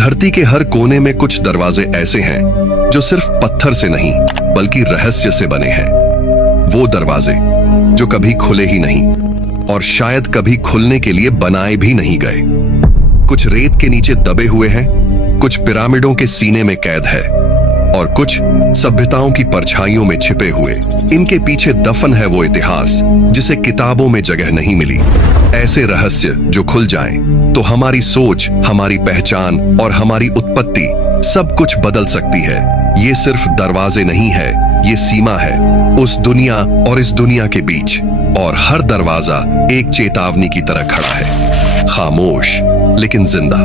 धरती के हर कोने में कुछ दरवाजे ऐसे हैं जो सिर्फ पत्थर से नहीं बल्कि रहस्य से बने हैं। वो दरवाजे जो कभी खुले ही नहीं और शायद कभी खुलने के लिए बनाए भी नहीं गए। कुछ रेत के नीचे दबे हुए हैं, कुछ पिरामिडों के सीने में कैद है और कुछ सभ्यताओं की परछाइयों में छिपे हुए। इनके पीछे दफन है वो इतिहास जिसे किताबों में जगह नहीं मिली। ऐसे रहस्य जो खुल जाएं तो हमारी सोच, हमारी पहचान और हमारी उत्पत्ति सब कुछ बदल सकती है। ये सिर्फ दरवाजे नहीं है, ये सीमा है उस दुनिया और इस दुनिया के बीच। और हर दरवाजा एक चेतावनी की तरह खड़ा है, खामोश लेकिन जिंदा,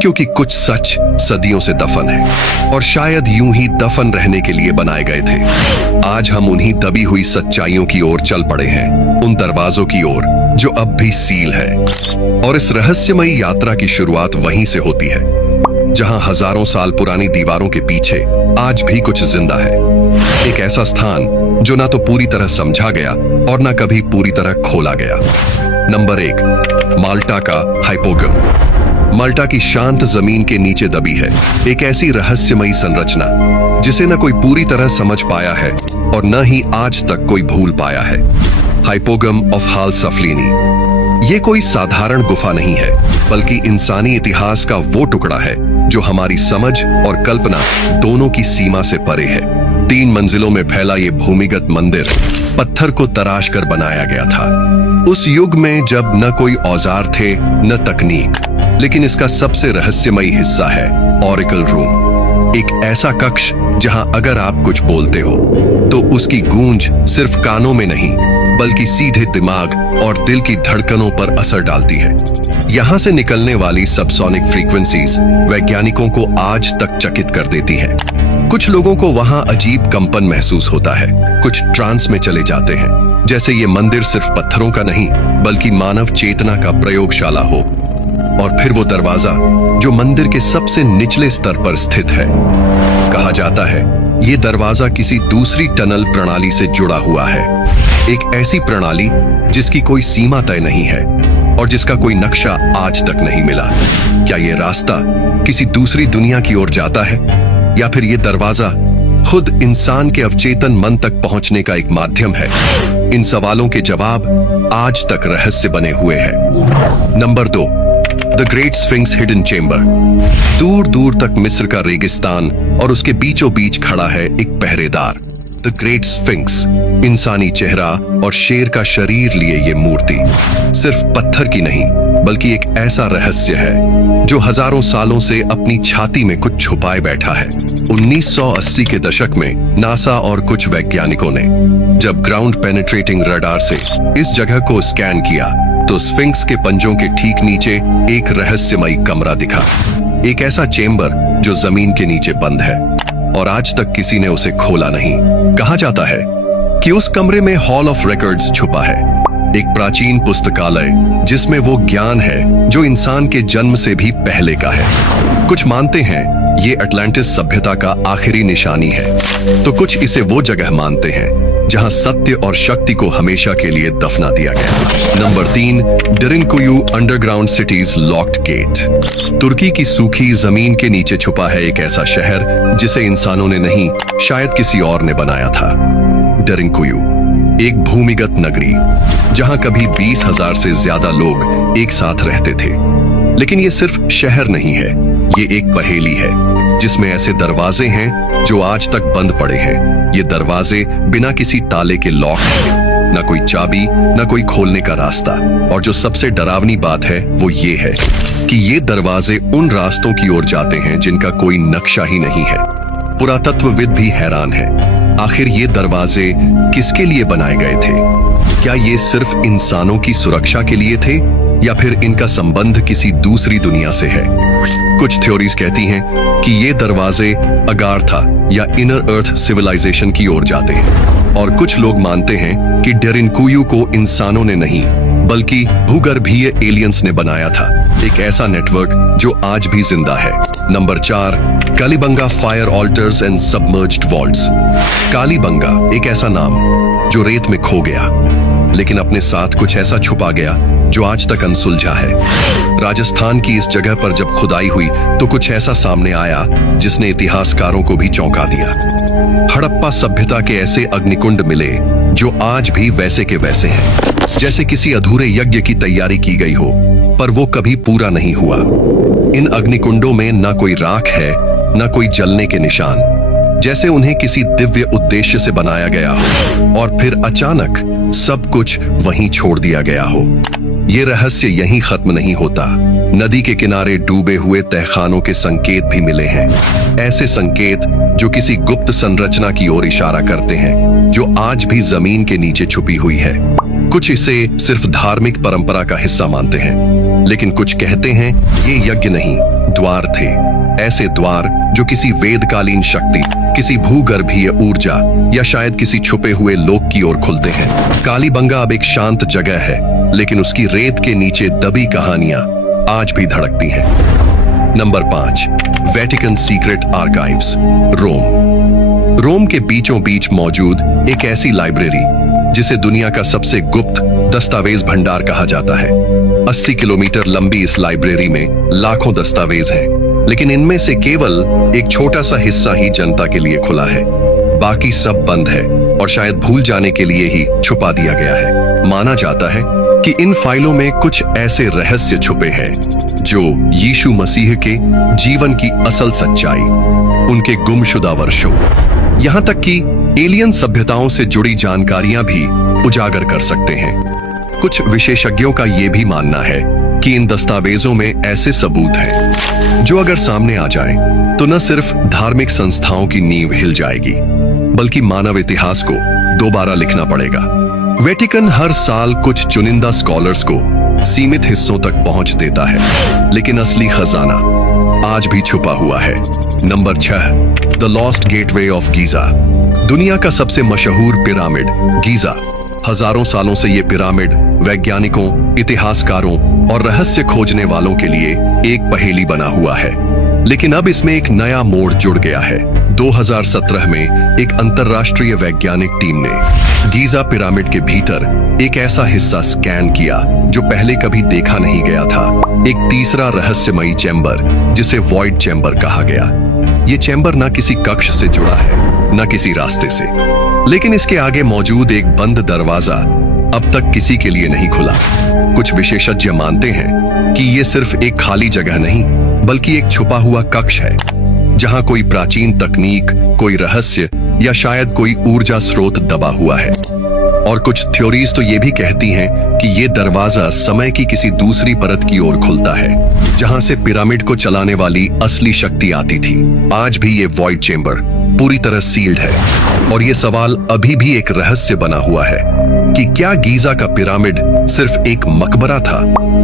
क्योंकि कुछ सच सदियों से दफन है और शायद यूं ही दफन रहने के लिए बनाए गए थे। आज हम उन्हीं दबी हुई सच्चाइयों की ओर चल पड़े हैं, उन दरवाजों की ओर जो अब भी सील है। और इस रहस्यमयी यात्रा की शुरुआत वहीं से होती है जहां हजारों साल पुरानी दीवारों के पीछे आज भी कुछ जिंदा है। एक ऐसा स्थान जो ना तो पूरी तरह समझा गया और ना कभी पूरी तरह खोला गया। नंबर 1, माल्टा का हाइपोगम। माल्टा की शांत जमीन के नीचे दबी है एक ऐसी रहस्यमयी संरचना जिसे न कोई पूरी तरह समझ पाया है और न ही आज तक कोई भूल पाया है। हाइपोगम ऑफ हाल सफलिनी। ये कोई साधारण गुफा नहीं है बल्कि इंसानी इतिहास का वो टुकड़ा है जो हमारी समझ और कल्पना दोनों की सीमा से परे है। 3 मंजिलों में फैला ये भूमिगत मंदिर पत्थर को तराश कर बनाया गया था, उस युग में जब न कोई औजार थे न तकनीक। लेकिन इसका सबसे रहस्यमयी हिस्सा है ऑरिकल रूम, एक ऐसा कक्ष जहां अगर आप कुछ बोलते हो तो उसकी गूंज सिर्फ कानों में नहीं बल्कि सीधे दिमाग और दिल की धड़कनों पर असर डालती है। यहां से निकलने वाली सबसोनिक फ्रीक्वेंसीज वैज्ञानिकों को आज तक चकित कर देती हैं। कुछ लोगों को वहां अजीब कंपन महसूस होता है, कुछ ट्रांस में चले जाते हैं, जैसे ये मंदिर सिर्फ पत्थरों का नहीं बल्कि मानव चेतना का प्रयोगशाला हो। और फिर वो दरवाजा जो मंदिर के सबसे निचले स्तर पर स्थित है। कहा जाता है ये दरवाजा किसी दूसरी टनल प्रणाली से जुड़ा हुआ है, एक ऐसी प्रणाली जिसकी कोई सीमा तय नहीं है और जिसका कोई नक्शा आज तक नहीं मिला। क्या ये रास्ता किसी दूसरी दुनिया की ओर जाता है या फिर ये दरवाजा खुद इंसान के अवचेतन मन तक पहुंचने का एक माध्यम है? इन सवालों के जवाब आज तक रहस्य बने हुए हैं। Number 2, the great sphinx hidden chamber. दूर दूर तक मिस्र का रेगिस्तान और उसके बीचों बीच खड़ा है एक पहरेदार। द ग्रेट स्फिंक्स, इंसानी चेहरा और शेर का शरीर लिए ये मूर्ति सिर्फ पत्थर की नहीं बल्कि एक ऐसा रहस्य है जो हजारों सालों से अपनी छाती में कुछ छुपाए बैठा है। 1980 के दशक में नासा और कुछ वैज्ञानिकों ने जब ग्राउंड पेनिट्रेटिंग रडार से इस जगह को स्कैन किया तो स्फिंक्स के पंजों के ठीक नीचे एक रहस्यमयी कमरा दिखा, एक ऐसा चेंबर जो जमीन के नीचे बंद है और आज तक किसी ने उसे खोला नहीं। कहा जाता है कि उस कमरे में हॉल ऑफ रिकॉर्ड्स छुपा है, एक प्राचीन पुस्तकालय जिसमें वो ज्ञान है जो इंसान के जन्म से भी पहले का है। कुछ मानते हैं ये अटलांटिस सभ्यता का आखिरी निशानी है तो कुछ इसे वो जगह मानते हैं जहां सत्य और शक्ति को हमेशा के लिए दफना दिया गया। Number 3, Derinkuyu underground cities locked gate. तुर्की की सूखी जमीन के नीचे छुपा है एक ऐसा शहर जिसे इंसानों ने नहीं शायद किसी और ने बनाया था। डेरिनकुयू, एक भूमिगत नगरी जहां कभी 20,000 से ज्यादा लोग एक साथ रहते थे। लेकिन ये सिर्फ शहर नहीं है, ये एक पहेली है जिसमें ऐसे दरवाजे हैं जो आज तक बंद पड़े हैं। ये दरवाजे बिना किसी ताले के लॉक हैं, ना कोई चाबी ना कोई खोलने का रास्ता। और जो सबसे डरावनी बात है वो ये है कि ये दरवाजे उन रास्तों की ओर जाते हैं जिनका कोई नक्शा ही नहीं है। पुरातत्वविद भी हैरान है, आखिर ये दरवाजे किसके लिए बनाए गए थे? क्या ये सिर्फ इंसानों की सुरक्षा के लिए थे या फिर इनका संबंध किसी दूसरी दुनिया से है? कुछ थ्योरीज कहती हैं कि ये दरवाजे अगाथा या इनर अर्थ सिविलाइजेशन की ओर जाते हैं और कुछ लोग मानते हैं कि डेरिनकुयू को इंसानों ने नहीं बल्कि भूगर्भीय एलियंस ने बनाया था, एक ऐसा नेटवर्क जो आज भी जिंदा है। Number 4, Kalibanga fire altars and submerged vaults. Kalibanga एक ऐसा नाम जो रेत में खो गया लेकिन अपने साथ कुछ ऐसा छुपा गया जो आज तक अनसुलझा है। राजस्थान की इस जगह पर जब खुदाई हुई तो कुछ ऐसा सामने आया जिसने इतिहासकारों को भी चौंका दिया। हड़प्पा सभ्यता के ऐसे अग्निकुंड मिले जो आज भी वैसे के वैसे हैं, जैसे किसी अधूरे यज्ञ की तैयारी की गई हो, पर वो कभी पूरा नहीं हुआ। इन अग्निकुंडों में ना कोई राख है, ना कोई जलने के निशान, जैसे उन्हें किसी दिव्य उद्देश्य से बनाया गया हो और फिर अचानक सब कुछ वहीं छोड़ दिया गया हो। ये रहस्य यहीं खत्म नहीं होता। नदी के किनारे डूबे हुए तहखानों के संकेत भी मिले हैं, ऐसे संकेत जो किसी गुप्त संरचना की ओर इशारा करते हैं, जो आज भी जमीन के नीचे छुपी हुई है। कुछ इसे सिर्फ धार्मिक परंपरा का हिस्सा मानते हैं, लेकिन कुछ कहते हैं ये यज्ञ नहीं, द्वार थे। ऐसे द्वार जो किसी वेदकालीन शक्ति, किसी भूगर्भीय ऊर्जा या शायद किसी छुपे हुए लोक की ओर खुलते हैं। कालीबंगा अब एक शांत जगह है, लेकिन उसकी रेत के नीचे दबी कहानियां आज भी धड़कती हैं। नंबर 5, वेटिकन सीक्रेट आर्काइव्स, रोम। रोम के बीचों बीच मौजूद एक ऐसी लाइब्रेरी जिसे दुनिया का सबसे गुप्त दस्तावेज भंडार कहा जाता है। 80 किलोमीटर लंबी इस लाइब्रेरी में लाखों दस्तावेज हैं, लेकिन इनमें से केवल एक छोटा सा हिस्सा ही जनता के लिए खुला है। बाकी सब बंद है और शायद भूल जाने के लिए ही छुपा दिया गया है। माना जाता है कि इन फाइलों में कुछ ऐसे रहस्य छुपे हैं जो यीशु मसीह के जीवन की असल सच्चाई, उनके गुमशुदा वर्षों, यहाँ तक कि एलियन सभ्यताओं से जुड़ी जानकारियां भी उजागर कर सकते हैं। कुछ विशेषज्ञों का यह भी मानना है कि इन दस्तावेजों में ऐसे सबूत हैं जो अगर सामने आ जाएं, तो न सिर्फ धार्मिक संस्थाओं की नींव हिल जाएगी, बल्कि मानव इतिहास को दोबारा लिखना पड़ेगा। वेटिकन हर साल कुछ चुनिंदा स्कॉलर्स को सीमित हिस्सों तक पहुंच देता है, लेकिन असली खजाना आज भी छुपा हुआ है। Number 6, the lost gateway of Giza. दुनिया का सबसे मशहूर पिरामिड गीजा। हजारों सालों से ये पिरामिड वैज्ञानिकों, इतिहासकारों और रहस्य खोजने वालों के लिए एक पहेली बना हुआ है, लेकिन अब इसमें एक नया मोड़ जुड़ गया है। 2017 में एक अंतर्राष्ट्रीय वैज्ञानिक टीम ने गीजा पिरामिड के भीतर एक ऐसा हिस्सा स्कैन किया जो पहले कभी देखा नहीं गया था। एक तीसरा रहस्यमयी चैम्बर जिसे वॉइड चैम्बर कहा गया। ये चैम्बर न किसी कक्ष से जुड़ा है, न किसी रास्ते से, लेकिन इसके आगे मौजूद एक बंद दरवाजा अब तक किसी के लिए नहीं खुला। कुछ विशेषज्ञ मानते हैं कि ये सिर्फ एक खाली जगह नहीं, बल्कि एक छुपा हुआ कक्ष है, जहां कोई प्राचीन तकनीक, कोई रहस्य या शायद कोई ऊर्जा स्रोत दबा हुआ है। और कुछ थ्योरीज तो ये भी कहती हैं कि ये दरवाजा समय की किसी दूसरी परत की ओर खुलता है, जहां से पिरामिड को चलाने वाली असली शक्ति आती थी। आज भी ये वॉइड चेंबर पूरी तरह सील्ड है, और ये सवाल अभी भी एक रहस्य बना हुआ है कि क्या गीजा का पिरामिड सिर्फ एक मकबरा था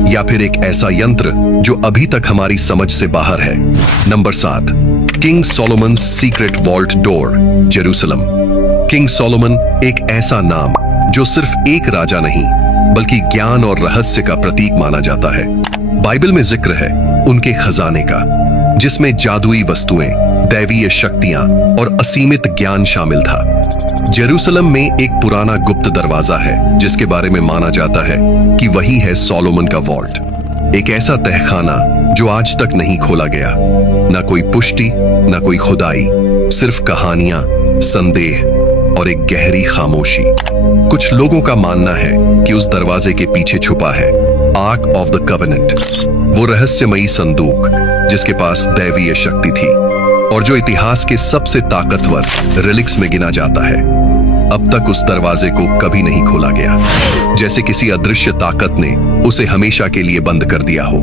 या फिर एक ऐसा यंत्र जो अभी तक हमारी समझ से बाहर है। Number 7, King Solomon's secret vault door, Jerusalem. King Solomon एक ऐसा नाम जो सिर्फ एक राजा नहीं, बल्कि ज्ञान और रहस्य का प्रतीक माना जाता है। बाइबल में जिक्र है उनके खजाने का, जिसमें जादुई वस्तुएं, दैवीय शक्तियां और असीमित ज्ञान शामिल था। जेरूसलम में एक पुराना गुप्त दरवाजा है जिसके बारे में माना जाता है कि वही है सोलोमन का वॉल्ट। एक ऐसा तहखाना जो आज तक नहीं खोला गया। ना कोई पुष्टि, ना कोई खुदाई, सिर्फ कहानियां, संदेह और एक गहरी खामोशी। कुछ लोगों का मानना है कि उस दरवाजे के पीछे छुपा है आर्क ऑफ द कवेनेंट, वो रहस्यमयी संदूक जिसके पास दैवीय शक्ति थी और जो इतिहास के सबसे ताकतवर रिलिक्स में गिना जाता है। अब तक उस दरवाजे को कभी नहीं खोला गया, जैसे किसी अदृश्य ताकत ने उसे हमेशा के लिए बंद कर दिया हो।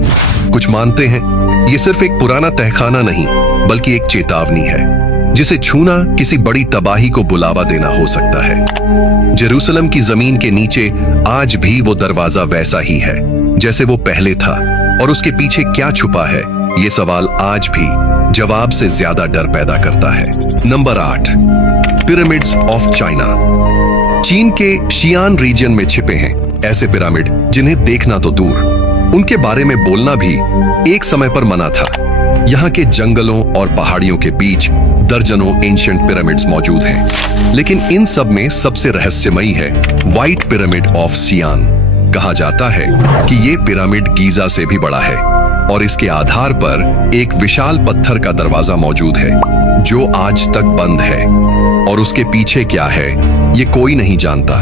कुछ मानते हैं ये सिर्फ एक पुराना तहखाना नहीं, बल्कि एक चेतावनी है जिसे छूना किसी बड़ी तबाही को बुलावा देना हो सकता है। जेरूसलम की जमीन के नीचे आज भी वो दरवाजा वैसा ही है जैसे वो पहले था, और उसके पीछे क्या छुपा है, ये सवाल आज भी जवाब से ज्यादा डर पैदा करता है। Number 8, pyramids of China. चीन के शियान रीजन में छिपे हैं ऐसे पिरामिड जिन्हें देखना तो दूर, उनके बारे में बोलना भी एक समय पर मना था। यहाँ के जंगलों और पहाड़ियों के बीच दर्जनों एंशिएंट पिरामिड्स मौजूद हैं, लेकिन इन सब में सबसे रहस्यमयी है व्हाइट पिरामिड ऑफ सियान। कहा जाता है कि ये पिरामिड गीजा से भी बड़ा है और इसके आधार पर एक विशाल पत्थर का दरवाजा मौजूद है जो आज तक बंद है। और उसके पीछे क्या है ये कोई नहीं जानता।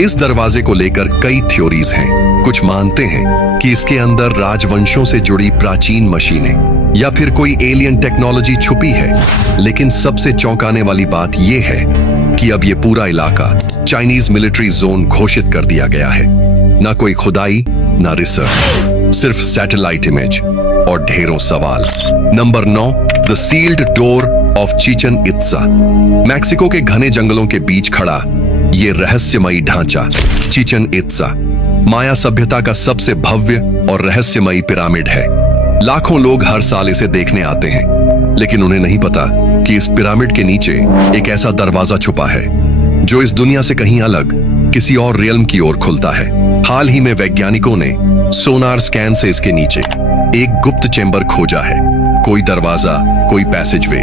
इस दरवाजे को लेकर कई थ्योरीज हैं। कुछ मानते हैं कि इसके अंदर राजवंशों से जुड़ी प्राचीन मशीनें या फिर कोई एलियन टेक्नोलॉजी छुपी है। लेकिन सबसे चौंकाने वाली बात यह है कि अब ये पूरा इलाका चाइनीज मिलिट्री जोन घोषित कर दिया गया है। ना कोई खुदाई ना रिसर्च, सिर्फ सैटेलाइट इमेज और ढेरों सवाल। Number 9, the sealed door of Chichen Itza. Mexico के घने जंगलों के बीच खड़ा ये रहस्यमयी ढांचा चिचन इत्जा माया सभ्यता का सबसे भव्य और रहस्यमयी पिरामिड है। लाखों लोग हर साल इसे देखने आते हैं, लेकिन उन्हें नहीं पता कि इस पिरामिड के नीचे एक ऐसा दरवाजा छुपा है जो इस दुनिया से कहीं अलग किसी और रियल्म की ओर खुलता है। हाल ही में वैज्ञानिकों ने सोनार स्कैन से इसके नीचे एक गुप्त चेंबर खोजा है। कोई दरवाजा, कोई पैसेजवे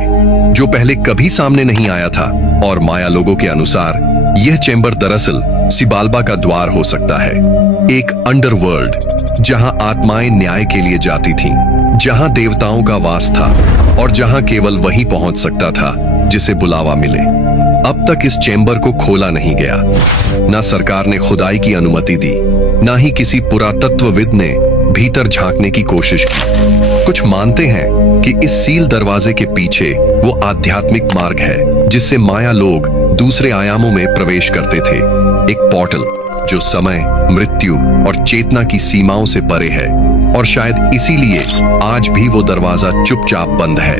जो पहले कभी सामने नहीं आया था। और माया लोगों के अनुसार यह चेंबर दरअसल सिबाल्बा का द्वार हो सकता है, एक अंडरवर्ल्ड जहां आत्माएं न्याय के लिए जाती थीं, जहां देवताओं का वास था और जहां केवल वही पहुंच सकता था जिसे बुलावा मिले। अब तक इस चेंबर को खोला नहीं गया। ना सरकार ने खुदाई की अनुमति दी, ना ही किसी पुरातत्वविद ने भीतर झांकने की कोशिश की। कुछ मानते हैं कि इस सील दरवाजे के पीछे वो आध्यात्मिक मार्ग है जिससे माया लोग दूसरे आयामों में प्रवेश करते थे। एक पोर्टल जो समय, मृत्यु और चेतना की सीमाओं से परे है। और शायद इसीलिए आज भी वो दरवाजा चुपचाप बंद है,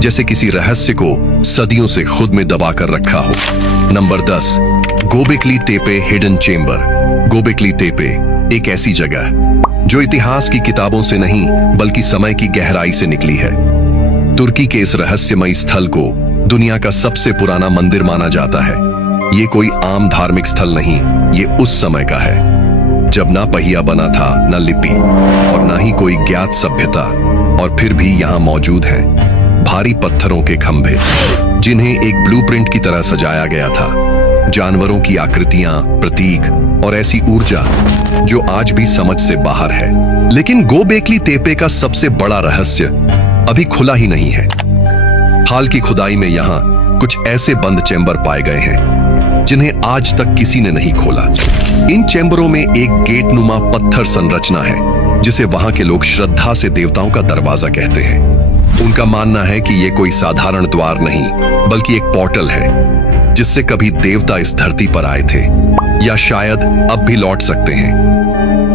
जैसे किसी रहस्य को सदियों से खुद में दबा कर रखा हो। Number 10, Gobekli तेपे hidden chamber. Gobekli तेपे एक ऐसी जगह जो इतिहास की किताबों से नहीं बल्कि समय की गहराई से निकली है। तुर्की के इस रहस्यमयी स्थल को दुनिया का सबसे पुराना मंदिर माना जाता है। ये कोई आम धार्मिक स्थल नहीं, ये उस समय का है जब ना पहिया बना था, ना लिपि और ना ही कोई ज्ञात सभ्यता। और फिर भी यहाँ मौजूद हैं भारी पत्थरों के खंभे जिन्हें एक ब्लूप्रिंट की तरह सजाया गया था। जानवरों की आकृतियां, प्रतीक और ऐसी ऊर्जा जो आज भी समझ से बाहर है। लेकिन गोबेकली तेपे का सबसे बड़ा रहस्य अभी खुला ही नहीं है। हाल की खुदाई में यहाँ कुछ ऐसे बंद चेंबर पाए गए हैं जिन्हें आज तक किसी ने नहीं खोला। इन चेंबरों में एक गेटनुमा पत्थर संरचना है जिसे वहां के लोग श्रद्धा से देवताओं का दरवाजा कहते हैं। उनका मानना है कि यह कोई साधारण द्वार नहीं बल्कि एक पोर्टल है जिससे कभी देवता इस धरती पर आए थे या शायद अब भी लौट सकते हैं।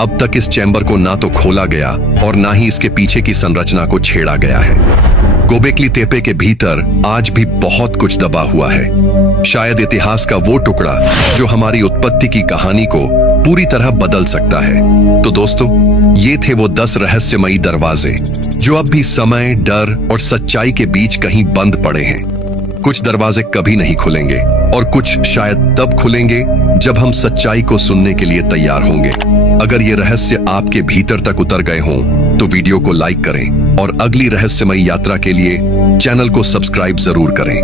अब तक इस चैम्बर को ना तो खोला गया और ना ही इसके पीछे की संरचना को छेड़ा गया है। गोबेकली तेपे के भीतर आज भी बहुत कुछ दबा हुआ है, शायद इतिहास का वो टुकड़ा जो हमारी उत्पत्ति की कहानी को पूरी तरह बदल सकता है। तो दोस्तों, ये थे वो 10 रहस्यमयी दरवाजे जो अब भी समय, डर और सच्चाई के बीच कहीं बंद पड़े हैं। कुछ दरवाजे कभी नहीं खुलेंगे और कुछ शायद तब खुलेंगे जब हम सच्चाई को सुनने के लिए तैयार होंगे। अगर ये रहस्य आपके भीतर तक उतर गए हों तो वीडियो को लाइक करें और अगली रहस्यमयी यात्रा के लिए चैनल को सब्सक्राइब जरूर करें।